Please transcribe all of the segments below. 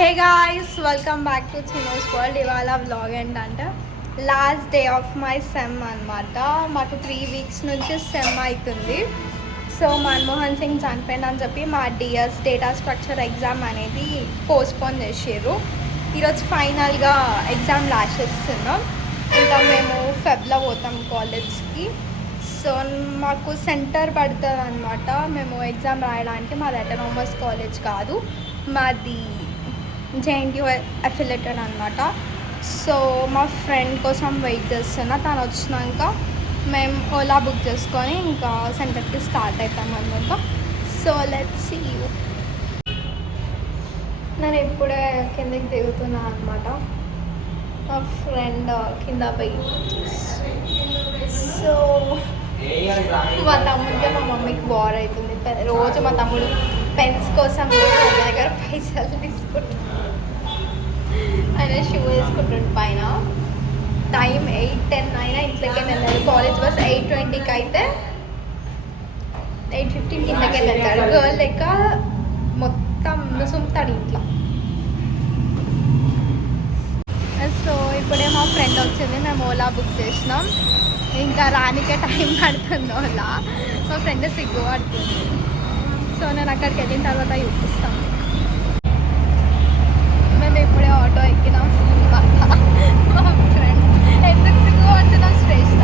Hey guys, welcome back to chinos world. ఇవాళ vlog ఏంటంటే last day of my sem అనమాట. మాకు 3 weeks నుంచి సెమ్ అవుతుంది. సో మన్మోహన్ సింగ్ చనిపోయిందని చెప్పి మా డిఎస్ డేటా స్ట్రక్చర్ ఎగ్జామ్ అనేది పోస్ట్పోన్ చేసారు. ఈరోజు ఫైనల్గా ఎగ్జామ్ రాసేస్తున్నాం. ఇంకా మేము ఫెబ్లో పోతాం కాలేజ్కి. సో మాకు సెంటర్ పడుతుంది అనమాట. మేము ఎగ్జామ్ రాయడానికి మాది అటానమస్ కాలేజ్ కాదు, మాది జేఎన్టీయూ అఫిలియేటెడ్ అనమాట. సో మా ఫ్రెండ్ కోసం వెయిట్ చేస్తున్నా. తను వచ్చినాక మేము ఓలా బుక్ చేసుకొని ఇంకా సెంటర్కి స్టార్ట్ అవుతాం అనమాట. So let's see you. నేను ఇప్పుడే కిందకి దిగుతున్నా అనమాట. మా ఫ్రెండ్ కింద పోయి. సో మా తమ్ముడికి మా మమ్మీకి వార్ అవుతుంది. రోజు మా తమ్ముడు పెన్స్ కోసం ఒక దగ్గర పైసలు తీసుకుంటాడు. ఆయన షూ వేసుకుంటాడు పైన. టైం 8-10 అయినా ఇంట్లోకి వెళ్ళాడు. కాలేజ్ బస్ 8:20కి అయితే 8:15 కిందకి వెళ్తాడు. గర్ల్ లెక్క మొత్తం సుమ్తాడు ఇంట్లో. సో ఇప్పుడే మా ఫ్రెండ్ వచ్చింది, మేము ఓలా బుక్ చేసినాం. ఇంకా రానికే టైం పడుతుంది ఓలా. మా ఫ్రెండ్ సిగ్గు పడుతుంది. సో నేను అక్కడికి వెళ్ళిన తర్వాత చూపిస్తాను. మేము ఇప్పుడే ఆటో ఎక్కినాం. మా ఫ్రెండ్ ఎందుకు సిగ్గు పడుతున్నాం శ్రేష్ట.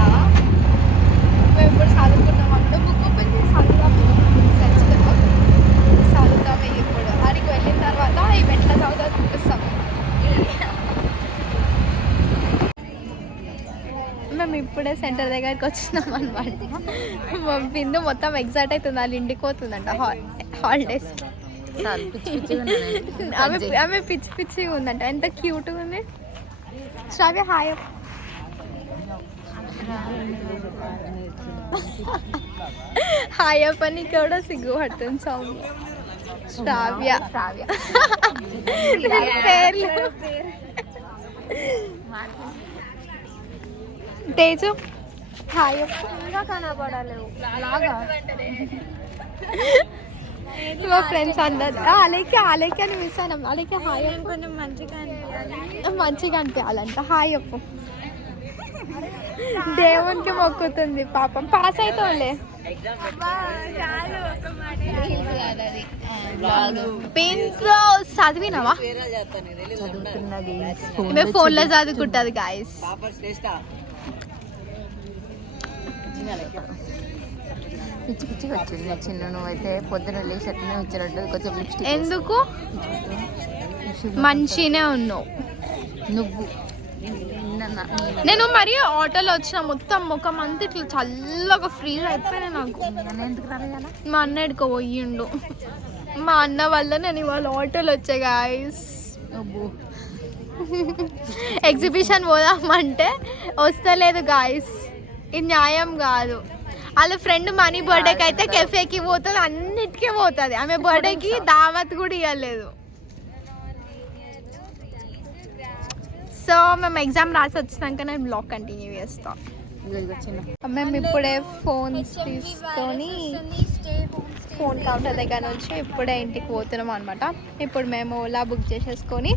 మేము ఇప్పుడు చదువుకున్నాం అప్పుడు బుక్ ఓపెన్ చేసి చదువుతాము. ఇప్పుడు అడిగి వెళ్ళిన తర్వాత ఇవి ఎట్లా చదువుతా చూపిస్తాం. మేము ఇప్పుడే సెంటర్ దగ్గరికి వచ్చినాం అనమాట. మా బిందు మొత్తం ఎగ్జైట్ అవుతుంది, వాళ్ళు ఇంటికి పోతుందంట హాలిడేస్కి. ఆమె పిచ్చి పిచ్చిగా ఉందంట. ఎంత క్యూట్గా ఉంది. శ్రావ్య హాయ్. హాయ్ అప్పని కూడా సిగ్గు పడుతుంది సౌండ్. శ్రావ్య పేర్లు. తేజు హాయ్. ఇంకా కనపడలేవు మా ఫ్రెండ్స్ అందరు అలేకే అని మిస్ అయినాం. అలేకే హాయ్. కొంచెం మంచిగా అనిపించాలంట. హాయ్ అప్పు. దేవునికి మొక్కుతుంది పాపం. పాస్ అవుతావులే. చదివినావా? మేము ఫోన్లో చదువుకుంటుంది గాయస్. పిచ్చి పిచ్చిగా వచ్చింది చిన్న. నువ్వైతే పొద్దున లేచి అట్లనే వచ్చినట్టు కొంచెం లిప్స్టిక్. ఎందుకు? మంచిగానే ఉన్నావు నువ్వు. నేను మరి ఆటోలో వచ్చిన మొత్తం ముఖం అంతా ఇట్లా చల్లగా ఫ్రీజ్ అయిపోయినా నాకు. ఎందుకు రాయాలా? మా అన్న ఎడుకో పోయిండు. మా అన్న వల్ల నేను ఇవాళ ఆటోలో వచ్చా గాయస్. ఎగ్జిబిషన్ పోదామంటే వస్తలేదు గాయస్. ఇది న్యాయం కాదు. వాళ్ళ ఫ్రెండ్ మనీ బర్త్డేకి అయితే కెఫేకి పోతుంది, అన్నిటికీ పోతుంది. ఆమె బర్త్డేకి దావత్ కూడా ఇవ్వలేదు. సో మేము ఎగ్జామ్ రాసి వచ్చినాక నేను బ్లాగ్ కంటిన్యూ చేస్తాం. మేము ఇప్పుడే ఫోన్స్ తీసుకొని ఫోన్ కౌంటర్ దగ్గర నుంచి ఇప్పుడే ఇంటికి పోతున్నాం అనమాట. ఇప్పుడు మేము ఓలా బుక్ చేసేసుకొని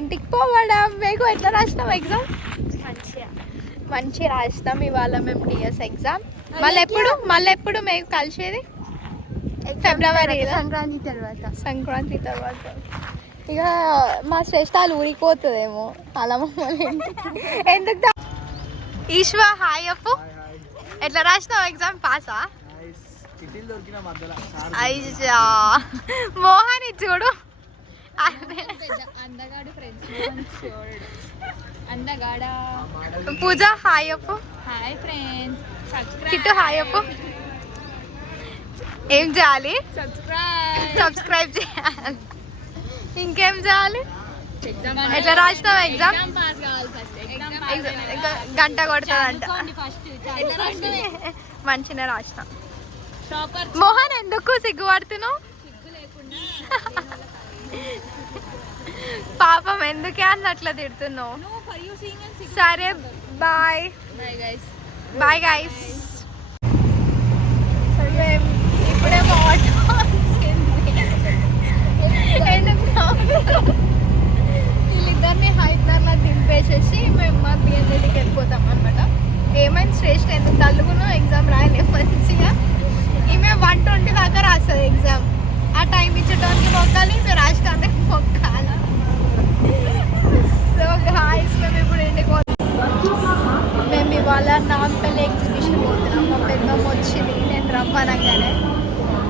ఇంటికి పోవడం. మీకు ఎట్లా రాసినాం ఎగ్జామ్? మంచిగా రాసినాం. ఇవాళ మేము డిఎస్ ఎగ్జామ్. మళ్ళీ ఎప్పుడు మేము కలిసేది? ఫిబ్రవరి, సంక్రాంతి తర్వాత. ఇక మా శ్రేష్టాలు ఊరిపోతుందేమో అలా మమ్మల్ని ఎందుకు. ఈశ్వ హాయ్ అప్పు. ఎట్లా రాసినావు ఎగ్జామ్? పాసా? అయ్యా మోహన్ ఇది చూడు. పూజ హాయ్ అప్పు. Hi friends. కిట్టు హాయ్ అప్పు. ఏం చేయాలి? సబ్స్క్రైబ్ చేయాలి. ఇంకేం చేయాలి? ఎట్లా రాసినావు ఎగ్జామ్? గంట కొడుతుందంట. మంచిగా రాసిన. మోహన్ ఎందుకు సిగ్గుపడుతున్నావు? పాపం ఎందుకే అన్నట్లా తిడుతున్నావు. సరే బాయ్ బాయ్ గైస్. ఇప్పుడే ఆటో వచ్చింది. ఎందుకు వీళ్ళిద్దరిని హైదరాబాద్లో దింపేసేసి మేము మా బిఎన్టీకి వెళ్ళిపోతాం అనమాట. ఏమైంది శ్రేష్ఠ ఎందుకు తల్లుకున్నా ఎగ్జామ్ రాయలే మంచిగా. ఈమె 120 దాకా రాస్తుంది ఎగ్జామ్. ఆ టైం ఇచ్చేటానికి మొక్కాలి, మేము రాష్ట్రానికి మొక్కాల. సో గాయ్స్ మేము ఇప్పుడు ఇంటికి మేము ఇవాళ నాంపల్లి ఎగ్జిబిషన్ పోతున్నాం. మా పెద్దమ్మ వచ్చింది నేను రమ్మనగానే.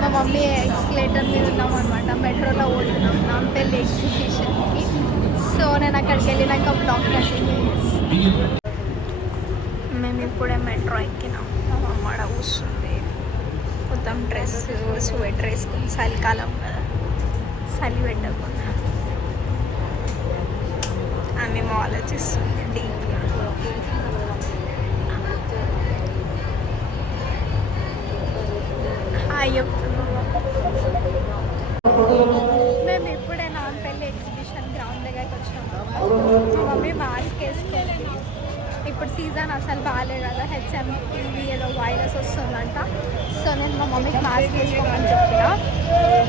మా మమ్మీ ఎక్స్లేటర్ మీద ఉన్నాం అనమాట. మెట్రోలో పోతున్నాం నాంపల్లి ఎగ్జిబిషన్కి. సో నేను అక్కడికి వెళ్ళినాక బ్లాగ్ కంటిన్యూ చేస్తాను. మేము ఇప్పుడే మెట్రో ఎక్కినాం. మా అమ్మ కూర్చుంది. మొత్తం డ్రెస్ స్వెటర్ వేసుకుని చలికాలం కదా, చలి పెట్టకుండా ఆమె ఆలోచిస్తుంది డీప్గా. మేము ఇప్పుడే నాంపల్లి ఎగ్జిబిషన్ గ్రౌండ్ దగ్గరికి వచ్చినాము. మా మమ్మీ మాస్క్ వేసుకొని, ఇప్పుడు సీజన్ అసలు బాగాలేదు కదా, హెచ్ఎంవి ఏదో వైరస్ వస్తుందంట. సో నేను మా మమ్మీకి మాస్క్ వేసుకోమని చెప్పిన.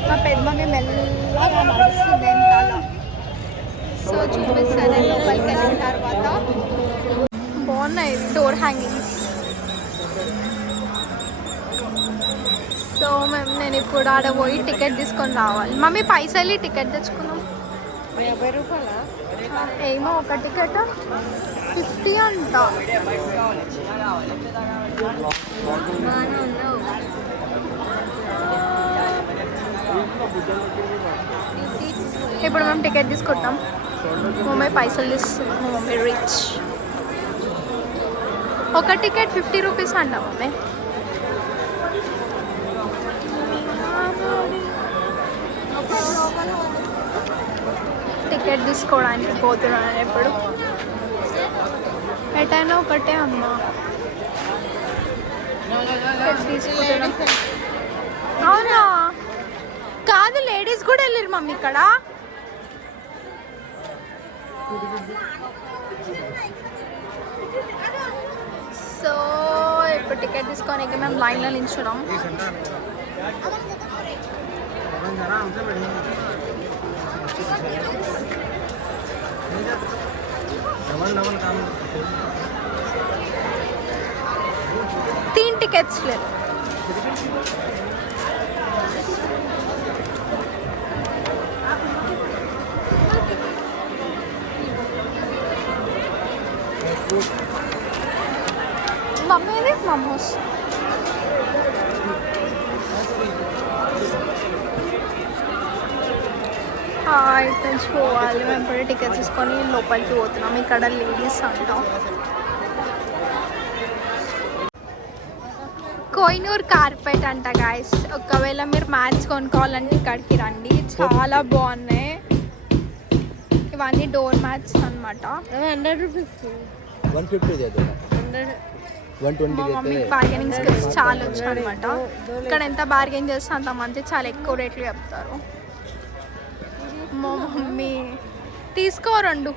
మా పెద్ద మమ్మీ మెల్లగా నడుస్తుంది వెనకాల. సో చూపిస్తాను నేను లోపలికి వెళ్ళిన తర్వాత. బాగున్నాయి డోర్ హ్యాంగింగ్స్. సో నేను ఇప్పుడు ఆడ పోయి టికెట్ తీసుకొని రావాలి. మమ్మీ పైసలు టికెట్ తెచ్చుకున్నాం 50 రూపాయలా? ఏమో ఒక టికెట్ 50 అంట. ఇప్పుడు మేము టికెట్ తీసుకుంటాం. మమ్మీ పైసలు తీస్తుంది. మా మమ్మీ రిచ్. ఒక టికెట్ 50 రూపీస్ అంట మమ్మీ. టికెట్ తీసుకోవడానికి పోతున్నాను ఎప్పుడు. ఎటైనా ఒకటే అమ్మా తీసుకుంటున్నాం. అవునా? కాదు, లేడీస్ కూడా వెళ్ళారు మమ్మీ ఇక్కడ. సో ఇప్పుడు టికెట్ తీసుకోనికి మేము లైన్లో నిల్చున్నాం. तीन टिकट्स ले लो. मम्मी ने मोमोस పోవాలి. మేము ఇప్పుడు టికెట్స్ తీసుకొని లోపలికి పోతున్నాం. ఇక్కడ లేడీస్ అంటాం. కోహినూర్ కార్పెట్ అంట గాయస్. ఒకవేళ మీరు మ్యాట్స్ కొనుక్కోవాలంటే ఇక్కడికి రండి, చాలా బాగున్నాయి. ఇవన్నీ డోర్ మ్యాట్స్ అనమాట. 100 రూపీస్ 150 మా మమ్మీకి బార్గెనింగ్ స్కిల్స్ చాలా వచ్చు అనమాట. ఇక్కడ ఎంత బార్గెన్ చేస్తే అంత మంచి, చాలా ఎక్కువ రేట్లు చెప్తారు. మా మమ్మీ తీసుకో 2.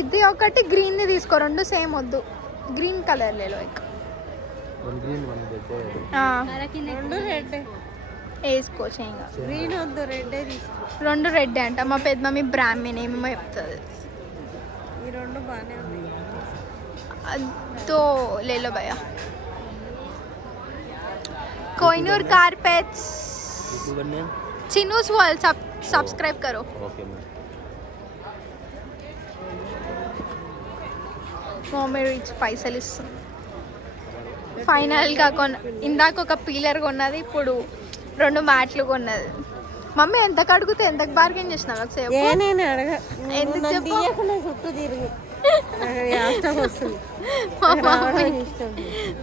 ఇది ఒకటి గ్రీన్ది తీసుకో, 2 సేమ్ వద్దు. గ్రీన్ కలర్ లేలో వేసుకోవచ్చు. ఇంకా గ్రీన్ వద్దు, రెడ్ తీసుకో. 2 రెడ్ అంట. మా పెద్ద మమ్మీ బ్రాహ్మణ్ ఏమేమో చెప్తుంది. ఈ 2 బాగానే ఉన్నాయి. తో లేలో భయ్యా. कोहिनूर कारपेट्स. चिनूस वर्ल्ड सब्सक्राइब करो. Okay ma'am. మమ్మీ రిచ్ పైసలు ఇస్తుంది. ఫైనల్గా ఇందాక ఒక పీలర్ కొన్నది, ఇప్పుడు 2 మ్యాట్లు కొన్నది. మమ్మీ ఎంత కడుగుతే ఎంతకు బార్గెన్ చేసినావు? ఎందుకు చెప్పు. చుట్టూ తిరిగి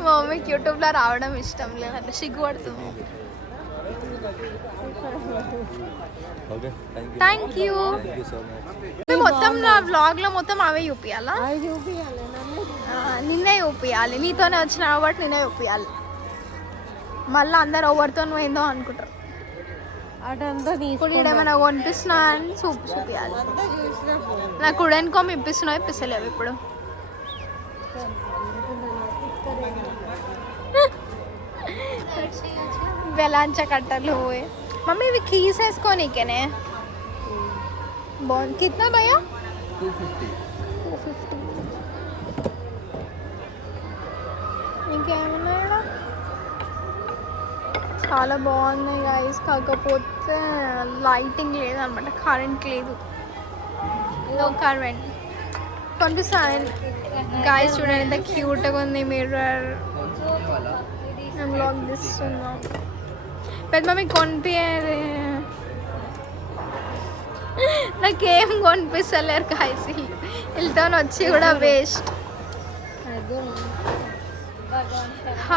మమ్మీకి యూట్యూబ్లో రావడం ఇష్టం లేదు, అట్లా సిగ్గుపడుతుంది. Thank you. మొత్తం నా వ్లాగ్లో మొత్తం అవే చూపించాలా? నిన్నే చూపించాలి. నీతోనే వచ్చిన కాబట్టి నిన్నే చూపించాలి. మళ్ళీ అందరు ఎవరితో పోయిందో అనుకుంటారు. ఇప్పుడు ఏమైనా కొనిపిస్తున్నా అని చూపించాలి. నాకు ఉడనుకోమి ఇప్పిస్తున్నావు, ఇప్పిస్తలేవు ఇప్పుడు. వెలాంచ కట్టలు మమ్మీ ఇవి కీస్ వేసుకోనికేనే బాగుంది కిतना భయ్యా 250. 250 ఇంకేమన్నా ఈడ? చాలా బాగున్నాయి గైస్ కాకపోతే లైటింగ్ లేదనమాట కరెంట్ లేదు నో కరెంట్ కొనిపిస్తాను గైస్ చూడండి ఎంత క్యూట్గా ఉంది మిర్రర్ నేను బ్లాగ్ తీస్తున్నాం పెద్ద మమ్మీ కొనిపించారు నాకేం కొనిపిస్తలేరు గైస్ వీళ్ళతో వచ్చి కూడా వేస్ట్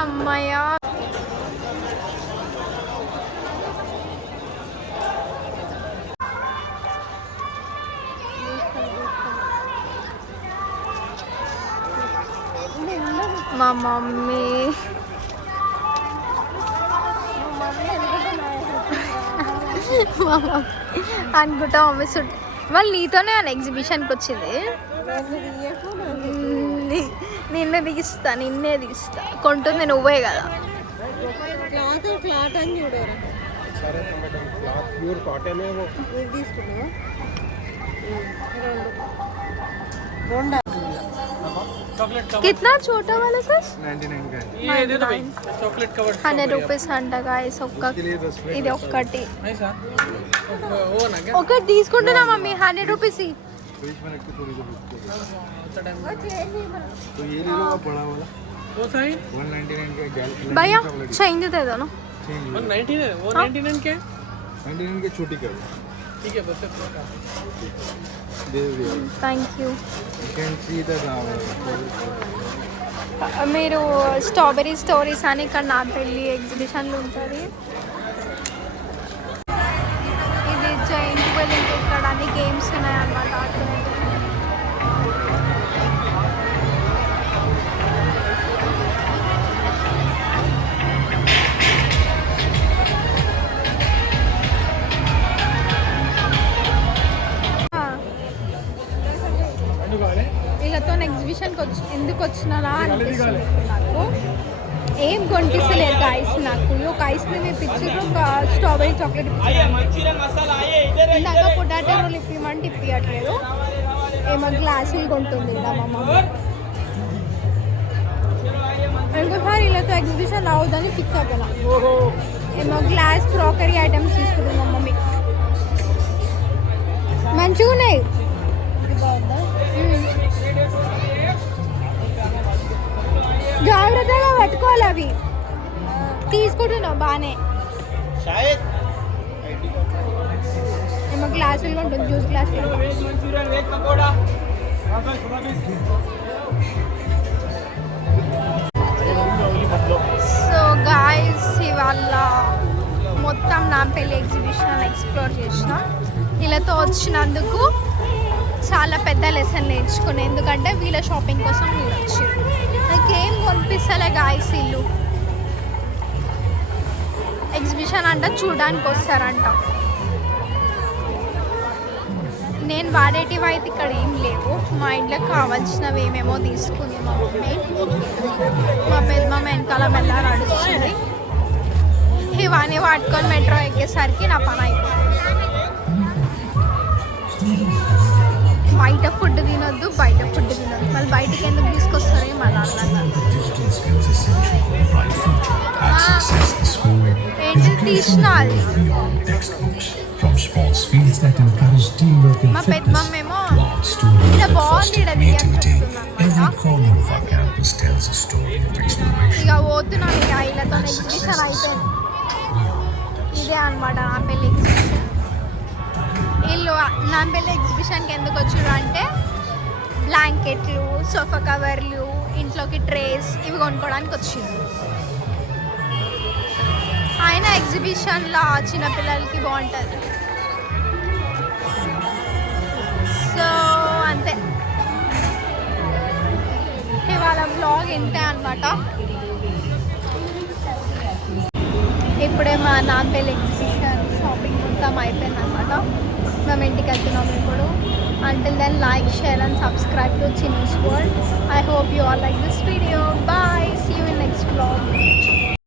అమ్మయ్యా మా మమ్మీ అనుకుంటా మమ్మీ సుట్ వాళ్ళు నీతోనే అని ఎగ్జిబిషన్కి వచ్చింది నిన్నే తీస్తా కొంటుంది నువ్వే కదా कितना छोटा वाला सर 100 రూపీస్ అంట గాయస్ ఇది ఒక్కటి ఒకటి తీసుకుంటున్నా మమ్మీ 100 రూపీస్ भैया चेंज दे दो ना 199 के छोटी कर ठीक है बस दे दिया thank you you can see the మీరు స్ట్రాబెరీ స్టోరీస్ అని ఇక్కడ నా పెళ్ళి ఎగ్జిబిషన్లు ఉంటుంది ఇది జైంట్ వీల్ ఇక్కడ అన్ని గేమ్స్ ఉన్నాయి అన్నమాట వీళ్ళతో ఎగ్జిబిషన్కి ఎందుకు వచ్చినారా అనిపిస్తుంది నాకు ఏం కొనిపిస్తలేదు గాయస్ నాకు ఒక ఐస్ క్రీమ్ ఇప్పించారు ఒక స్ట్రాబెరీ చాక్లెట్ ఇందాక పొటాటో రోల్ ఇప్పిమంటే ఇప్పించట్లేదు ఏమో గ్లాసులు కొంటుంది మా మమ్మీ ఇంకోసారి వీళ్ళతో ఎగ్జిబిషన్ రావద్దని ఫిక్స్ అయిపోయినా ఏమో గ్లాస్ క్రాకరీ ఐటమ్స్ తీసుకుంటుంది మా మమ్మీ మంచిగా ఉన్నాయి జాగ్రత్తగా పట్టుకోవాలి అవి తీసుకుంటున్నావు బాగానే ఏమో గ్లాసులు ఉంటుంది జ్యూస్ గ్లాసులు సో గాయస్ ఇవాళ మొత్తం నాంపల్లి ఎగ్జిబిషన్ ఎక్స్ప్లోర్ చేసిన వీళ్ళతో వచ్చినందుకు చాలా పెద్ద లెసన్ నేర్చుకున్నాను ఎందుకంటే వీళ్ళ షాపింగ్ కోసం వీళ్ళు వచ్చారు నాకేం కొనిపిస్తలే గాయస్ వీళ్ళు ఎగ్జిబిషన్ అంట చూడడానికి వస్తారంట నేను వాడేటివి అయితే ఇక్కడ ఏం లేవు మా ఇంట్లో కావాల్సినవి ఏమేమో తీసుకుంది మా మమ్మీ మా పెద్దమ్మ వెనకాల మెల్ల నడుస్తుంది ఇవన్నీ వాడుకొని మెట్రో ఎక్కేసరికి నా పని అయిపోయింది బయట ఫుడ్ తినొద్దు మళ్ళీ బయటకి ఎందుకు తీసుకొస్తారే మళ్ళీ ఏంటి తీసినాలి మా పెద్దమ్మ ఏమో ఇలా బాగుంది ఇక పోతున్నాం ఇక వీళ్ళతో ఎగ్జిబిషన్ అయిపోయింది ఇదే అనమాట నా పెళ్ళి ఎగ్జిబిషన్ వీళ్ళు నా పెళ్ళి ఎగ్జిబిషన్కి ఎందుకు వచ్చారు అంటే బ్లాంకెట్లు సోఫా కవర్లు ఇంట్లోకి ట్రేస్ ఇవి కొనుక్కోవడానికి వచ్చింది ఆయన ఎగ్జిబిషన్లో చిన్నపిల్లలకి బాగుంటుంది సో అంతే ఇవాళ బ్లాగ్ ఇంతే అనమాట ఇప్పుడే మా నాంపల్లి ఎగ్జిబిషన్ షాపింగ్ మొత్తం అయిపోయింది అనమాట మేము ఇంటికి వెళ్తున్నాము ఇప్పుడు until then like share and subscribe to Chinu's World. I hope you all like this video. Bye, see you in next vlog.